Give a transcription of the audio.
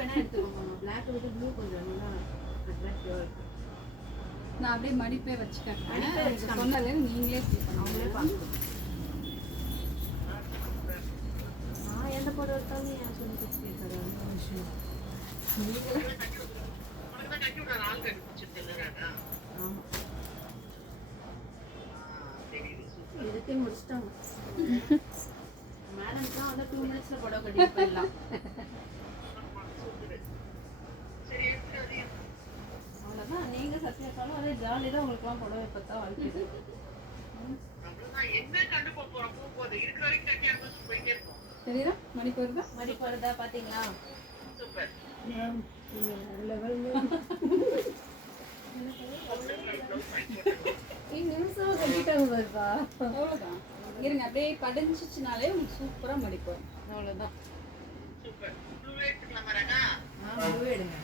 வேணா எடுத்துக்கோங்க. Black விட blue கொஞ்சம் நல்லா அட்ராக்டிவா இருக்கு. நான் அப்படியே மடிப்பே வச்சுக்கிறேன். சொன்னாலே நீங்களே அவங்களே பார்க்கணும். நான் எந்த போட எடுத்தாலும் என் சொல்லி கேட்கறது அந்த விஷயம். ஆமா இதுக்கே முடிச்சிட்டாங்க. மேடம் தான் வந்து 2 மினிட்ஸ்ல புடவை கட்டிட்டு போயிடலாம். அவ்வளோதான். நீங்க சத்தியத்தாலும் அதே ஜாலி தான். உங்களுக்குலாம் புடவை பார்த்தா வாழ்க்கை சரியா? மணி போயிருந்தா மணி போறதா பாத்தீங்களா? சூப்பர். நிமிஷம் கட்டிட்டாங்க பாருப்பா. அவ்வளோதான். இருங்க அப்படியே கடைஞ்சிச்சுனாலே உங்களுக்கு சூப்பராக மடிப்போம். அவ்வளோதான். சூப்பர். ப்ளூ எடுத்துக்கலாமா? எடுங்க.